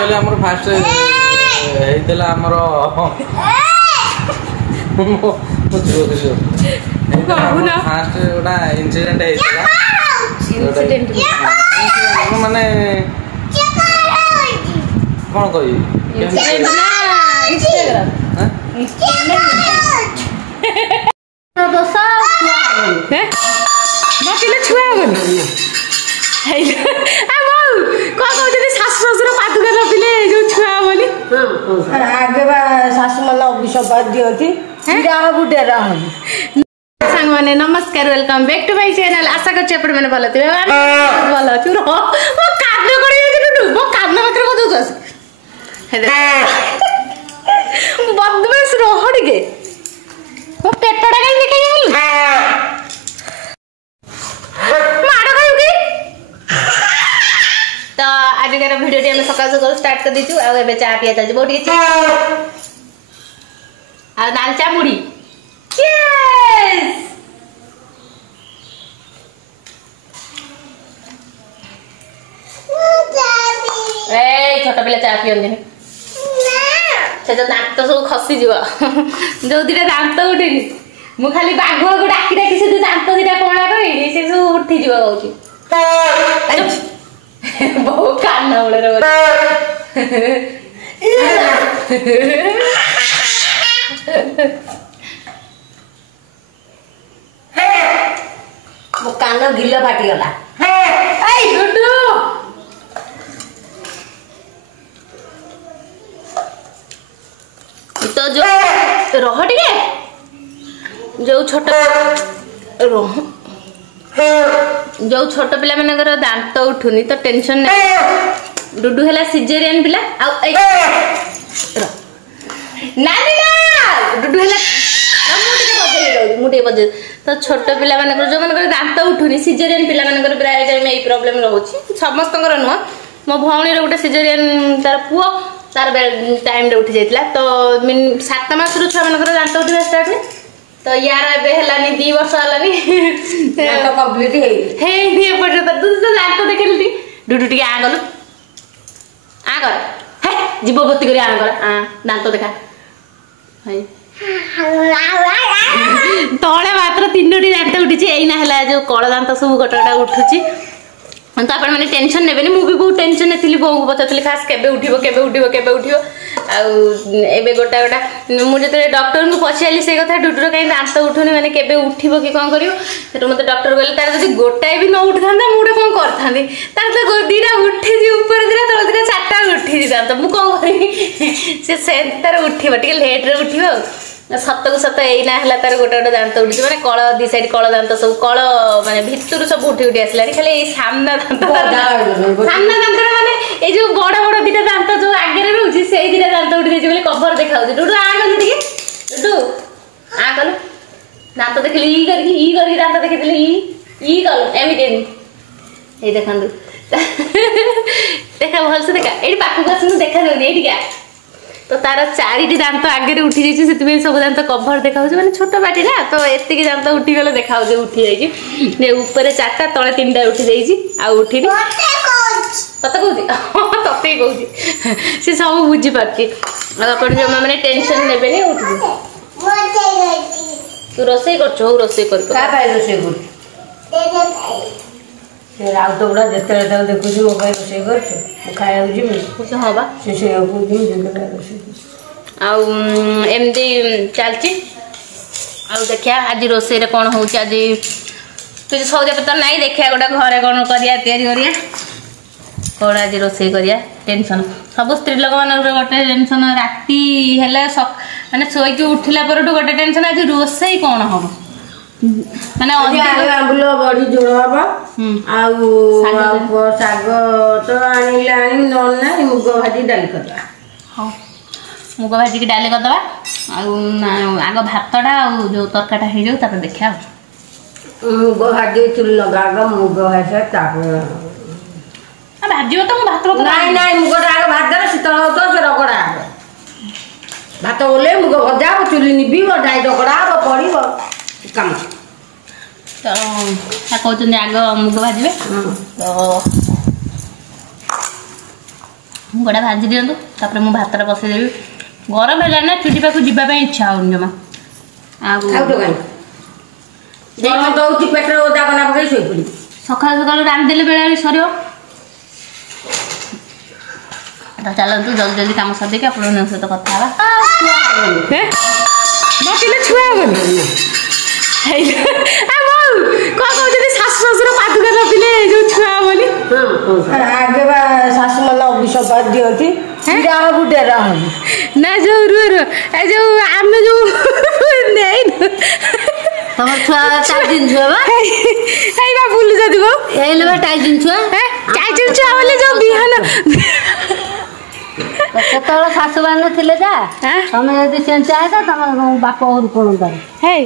Actually हमर fast हेइतला हमर fast गोटा इंसिडेंट हेइतला माने कौन कही इंसिडेंट ना इंस्टाग्राम दोसा हे मतिले छुआ गनी हे आ मौ को कहते सासु ससुर पादुका नपिले जो छुआ बोली आगे बा सासु मन अभिशाप दियती जा बुडे रह सांग माने नमस्कार welcome back to my channel आशा करछ आपण माने भलो थिबे भलो छु रो मो कादन करी छु मो कादन मात्र को दोस हे बदमाश रोहड़ी के वो पेटड़ा कहीं देखे गेल मारो खाऊ की तो आज के वीडियो टी हम सकाळ सकाळ स्टार्ट कर दिछु आ एबे चा पिया चल बहुत के आ दाल चा मुड़ी चीयर्स ए छोटा पिला चा पियन दिन से जो दांत सब खसी जीव जो दिटा दांत उठेनी मु खाली बाघ को डाकी डाकी से दांत दिटा कोणा करी से सब उठी जीव होची बहुत कान उड़े रे मो कान गिल्ला फाटी गला ए गुड्डू तो जो रह टिके जो छोट जो छोट पिला मानकर दांत उठुनी तो टेंशन नहीं डुडू हैला सिजेरियन पिला आ ना डुडू हैला मुटे बजे तो छोट पिला मानकर जो मानकर दांत उठुनी सिजेरियन पिला मानकर प्राय टाइम ए प्रॉब्लम रहउची समस्त नुह मो भौणी रे गोटे सिजेरियन तार पुओ तार टाइम रे उठी जाइतला तो 7 मास रु छुआ मानकर दांत उठिबा स्टार्ट ने तो यार एबे हलानी 2 वर्ष हलानी दांत कंप्लीट हे हे पर्यंत तू तो दांत देखलती डुडू टिके आ गलु आ कर हे जीवबती करी आ कर आ दांत देखा हाय तळे मात्र 3टी दांत उठिची एइना हला जो कळ दांत सब गोटटा उठुची तो आपण माने टेंशन नेबेनी मु भी बहुत टेंशन नेथिली बो पचतली खास केबे उठिबो आ एबे गोटा गोटा मु जते डॉक्टर को पछियाली से कथा डुडुर काई दांत उठुनी माने केबे उठिबो कि कोन करियो सेटो मते डॉक्टर कहले तार जदी गोटाय भी न उठथांदा मुडे कोन करथांदी तार तो गोदीरा उठी जी ऊपर दिरा तळ दिरा चारटा उठी जी दांत मु कोन करी से तार उठिबो टिके लेट रे उठिबो सत को सत एइना हला तार गोटा गोटा दांत उठी माने कळ दी साइड कळ दांत सब कळ माने भितरु सब उठी उठी आसलानी खाली सामना दांत माने ए जो बड़ बड़ दिटा दांत जो आगे रे रहउची सेई दिटा दांत उठी देछि बोले कवर देखाउची डुडू आ गलु टिके डुडू आ गलु दांत देखली ई करी दांत देखितले ई गल एमिटे ए देखंदु देखा भल से देखा एडी पाखु गसनु देखा दउनी एडी का तो तार 4टी दांत आगे रे उठी जाइछि सेति सब दांत कवर देखाउछि माने छोट बाटी ना तो एतिकी दांत उठी गले देखाउछि उठी जाइछि ने ऊपर 4टा तळे 3टा उठी जाइछि आ उठिनी तते कहूछि तते कहूछि से सब बुझी पाछि आपण जो माने टेंशन नेबेनी उठि तू रोसई करछो रोसई कर का पाए रोसई कर से राव तो बड़ा जते तक देखुछि ओ पाए रोसई करछो मु खाया जिमि कुछ होबा से को जिमि जते रोसई आ एमदी चलछि आ देखिया आज रोसई रे कोन होउछि आज कुछ सौदे पत्र नहीं देखिया गोटा घरे कोन करिया तयारी करिया कोन आज रोसई करिया टेंशन सब स्त्री लोक मान गोटे टेंशन राती हेला माने सोई के उठिला पर गोटे टेंशन आज रोसई कोन हो माने आंबुल बड़ी जोड़ हबा आ साग तो आनिला आनी न ना मुग भाजी डाली करबा हां मुग भाजी के डाली करदबा आग भातटा जो तरकाटा हे जाऊ तापर देखा मुग भाजी चुल लगा मुग भाजी तापर भाजियो तो भात नहीं मुगटा आग भात दे शीतल हो तो से रगड़ा भात ओले मुग भजा चुली निबी डाई रगड़ा पड़ो काम तो कहते आग मुग भाजबे तो गोटा भाजी दिंतु तापर मुझे भात बसईदेवी गरम है ना चुटी पाक जावाई इच्छा होनी जमा पेट ओदा कना पकड़ शोई पड़ी सकाल सकाल रांधिदेले बेला सर तो चलतु जल्दी जल्दी कम सरदेक आप सहित कथा छुआ शाशु शशुर पादुका न पिले जो छुआ बोली आगे बा शाशु मन अभिशाप दियंती ना जो रो ए जो आम जो तमर छुआ 4 दिन छुआ बा एई बा बुलु जदी बो एले बा 4 दिन छुआ चार दिन छुआ बोले जो बिहान केतळ सासु बान थिले जा तमे यदि सेन चाहता तम बाप और कोन कर हे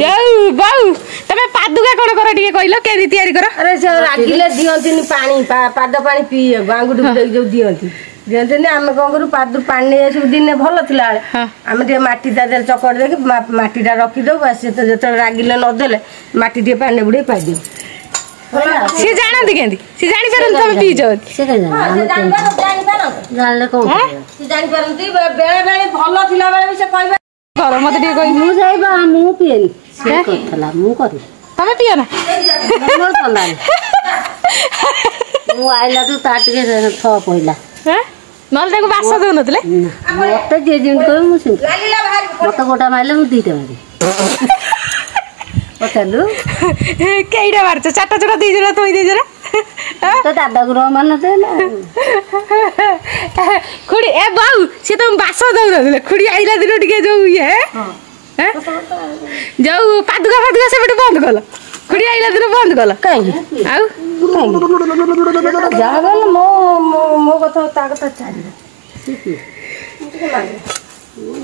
जाऊ बाऊ तमे पादुका कोन कर ଟିକେ କହିଲ केदी तयारी कर अरे से रागिले दियंती पानी पाद पानी पी गांगुडी दे जो दियंती दियंती आम कौन करूँ पाद पानी सब दिन भल थिला आम टे माटी दादर चकड़ देके माटीटा रखीदे से तो जो रागिले नदेले माटी टे पानी बुड़े पाई सी जानती केंदी सी जानि परन तमे पी जाओ से के जानले कोन सी जानि परंती बेले बेले भल थिला बेले से कहबा कर मते ଟିକେ कहि मु जाइबा मु पिएनी से करथला मु करी तमे पियो ना मोर तंदा मु आइला तो ता टिके थ पहिला हैं नल ताको बास दउ नतले मते जे जिन कहि मु सिन लागिला भारी मते गोटा माइले मु दीते मारी पचलु केइडा मारछ चारटा चोटा दे जरा तोई दे जरा तो दादा गुरो मन दे ना खुड़ी ए बाऊ से तुम बास दउ नतले खुड़ी आइला दिन टिके जो ये हैं जाऊ पादुका पादुका से बटे बंद कल खुड़ी आइला दिन बंद कल कहीं आउ जा गल मो मो कथा ता कथा चाली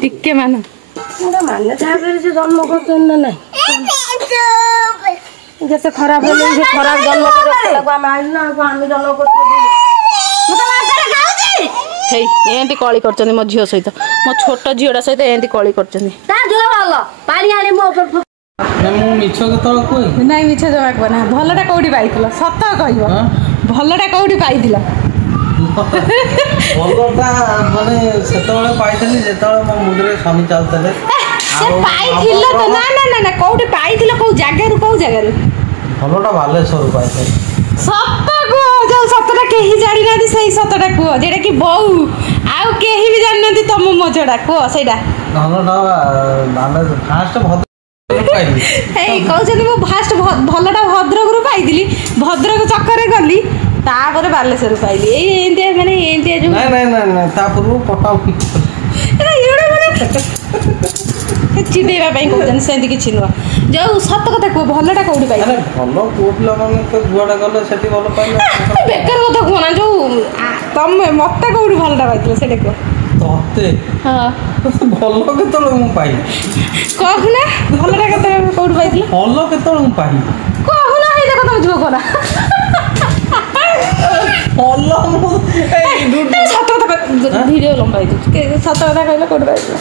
टिके मानो मान्य से जन्म कर ना जैसे खराब हो से खराब जन्म हे एंती कळी करचनी मो झियो सहित मो छोट झियोडा सहित एंती कळी करचनी ता जो वाला पानी आले मो ऊपर ना मु मिछ केतळ कोइ नाही मिछ जमा कोना भलटा कोडी पाइथिला सत कहियो भलटा कोडी पाइथिला भलटा माने सेतବେଳେ पाइथली जेतବେଳେ मो मुंडरे शनि चालतले से पाइथिला तो ना ना ना ना कोडी पाइथिला को जगह रु भलटा बालेश्वर पाइथली सत को जो सतटा केही जानि नादी सही सतटा को जेडा कि बहु आउ केही भी जानि नादी तम मजडा को सेडा भलटा बाले फास्ट भद्र पाइली हे कहउछन मो फास्ट भलटा भद्रक रु पाइथिली भद्रक चक्कर गली तापर बालेश्वर पाइली एंते माने एंते जो नहीं नहीं नहीं ता पूर्व पटाउ एरा एडा माने चिडेबा पई कहउछन सेंती किछि नुवा जो सत कथा को भलटा कोडी पाइ अरे भलो पुओ पिला माने तो जुआडा गले सेठी भलो पाइले बेकार कथा कोना जो तमे मते कोडी भलटा पाइथिलो सेडे को तते हां भलो केतळ मु पाइ कहना भलटा कथा कोडी पाइथिलो भलो केतळ मु पाइ कहना हे देखो तम जो कोना भलो मु ए तो सत कथा वीडियो लंबाई दु सत कथा कहले कोडी पाइथिलो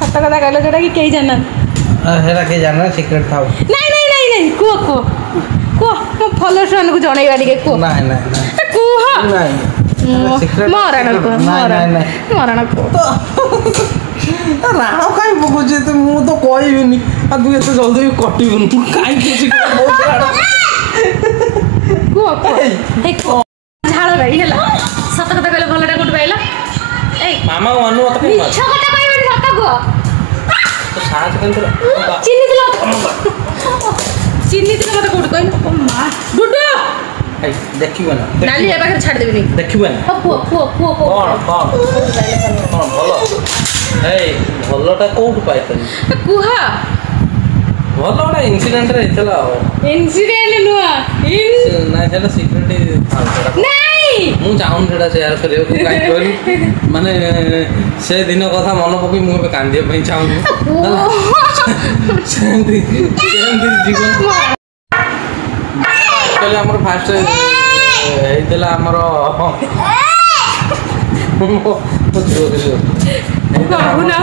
सत कथा कहले जेडा कि केही जानन हेरा के जाना सीक्रेट थाउ नहीं को मो फॉलोअर्स को जणैबा दिके को नहीं नहीं को नहीं सीक्रेट मरण को नहीं मरण को राणो काई पकोजे तो मु तो कहबिनी आ तू एते जल्दी कटिबन काई खुशी बहुत राणो को हे को झाळ भाई हला सत कथा कहले भलटा कोट पाइला ए मामा मानु मत मिछ कथा कहबे सत को तो साथ केंद्र चिन्नी दिला मत कोट कहन ओ मां डुडू ए देखिबो ना नाली ए पाखर छाड़ देबी नहीं देखिबो ना फुओ कौन भलो ए भलोटा कोट पाइतनी कुहा भलोटा इंसिडेंट रे इतला इंसिडेंट नुआ ना सेटा सीक्रेट था नहीं मु चाहून सेटा शेयर करियो काई कहली माने से दिन कथा मन पकि मु कांदिया पई चाहून सेंदी जीवन पहले हमर फास्ट हेइतला हमर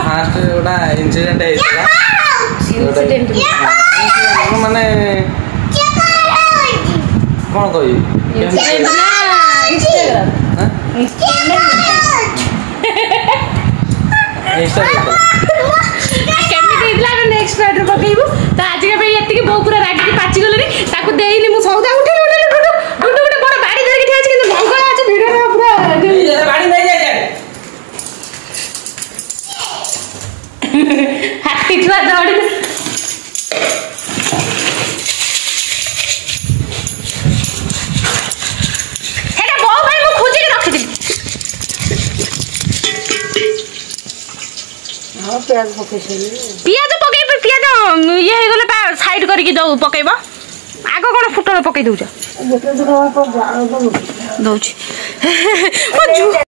फास्ट ओटा इंसिडेंट हेइतला माने कौन कही इंस्टाग्राम ନେକ୍ସଟ କେମିତି ହେଇଥିଲା ଆମେ ନେକ୍ସଟ ପାର୍ଟରେ ପକେଇବୁ। ତ ଆଜିକା ପାଇଁ ଏତିକି। ବୋଉ ପୁରା ରାଗିକି ପାଚି ଗଲେଣି। ତାକୁ ଦେଇନି ମୁଁ ସଉଦା ଉଠେଇ ଡୁଡୁ ଗୋଟେ ବଡ ବାଡି ଧରିକି ଠିଆ ଅଛି କିନ୍ତୁ ମଙ୍ଗଳ ଅଛି ଭିଡିଓ ପୁରା ହାତୀ ଛୁଆ ଦୌଡ଼ି ସେଇଟା ବୋଉ ପାଇଁ ମୁଁ ଖୋଜିକି ରଖିଥିଲି। ପିଆଜ ପକେଇ ପିଆଜ ପକେଇବ ପିଆଜ ଇଏ ହେଇଗଲେ ସାଇଡ କରିକି ପକେଇବ। ଆଗ କଣ ଫୁଟଣ ପକେଇ ଦଉଛ? ଦଉଛି